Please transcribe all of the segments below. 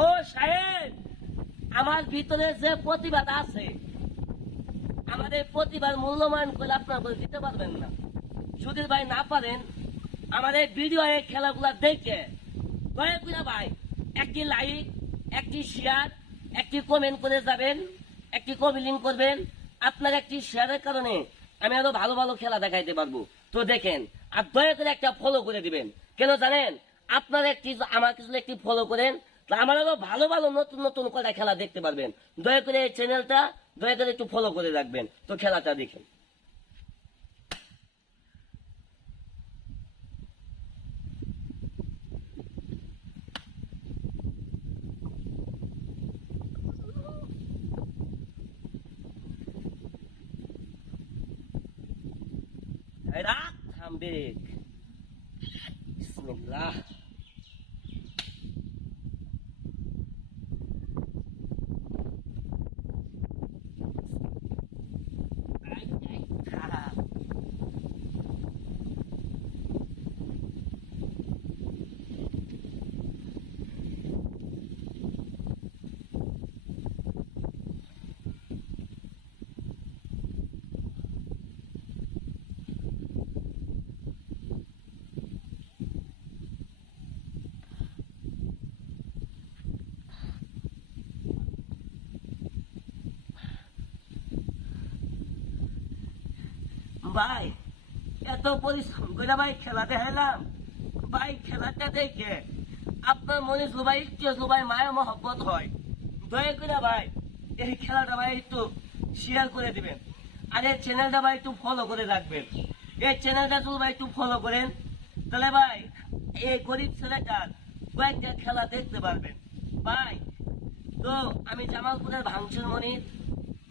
ও সাহেব, আমার ভিতরে যে প্রতিভাটা আছে, আমাদের প্রতিভার মূল্যমান করে আপনার বলে দিতে পারবেন না। সুধীর ভাই না পারেন আমাদের ভিডিও খেলাগুলা দেখে দয়া করে ভাই একটি লাইক, একটি শেয়ার, একটি কমেন্ট করে যাবেন, একটি কমেন্ট করবেন। আপনার একটি শেয়ারের কারণে আমি আরো ভালো ভালো খেলা দেখাইতে পারবো। তো দেখেন, আর দয়া করে একটা ফলো করে দিবেন। কেন জানেন? আপনার একটি আমার কিছু একটি ফলো করেন, তো আমার আরো ভালো ভালো নতুন নতুন করে খেলা দেখতে পারবেন। দয়া করে এই চ্যানেলটা দয়া করে একটু ফলো করে রাখবেন। তো খেলাটা দেখেন। রাখ থামবে। বিসমিল্লাহ। ভাই এত পরিশ্রম করে ভাই খেলা দেখাইলাম, ভাই খেলাটা দেখে আপনার মনে সবাই ইচ্ছে সবাই মায়া মহব্বত হয়, দয়া করে ভাই এই খেলাটা ভাই একটু শেয়ার করে দিবেন। আর এই চ্যানেলটা ভাই একটু ফলো করে রাখবেন। এই চ্যানেলটা তো ভাই একটু ফলো করেন, তাহলে ভাই এই গরিব ছেলেটার কয়েকটা খেলা দেখতে পারবেন ভাই। তো আমি জামালপুরের ভাঙচুর মনির,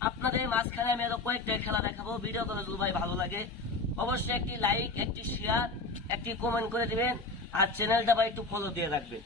আপনাদের মাঝখানে আমি আরো কয়েকটা খেলা দেখাবো। ভিডিও করে যদি ভাই ভালো লাগে অবশ্যই একটি লাইক, একটি শেয়ার, একটি কমেন্ট করে দিবেন। আর চ্যানেলটা ভাই একটু ফলো দিয়ে রাখবেন।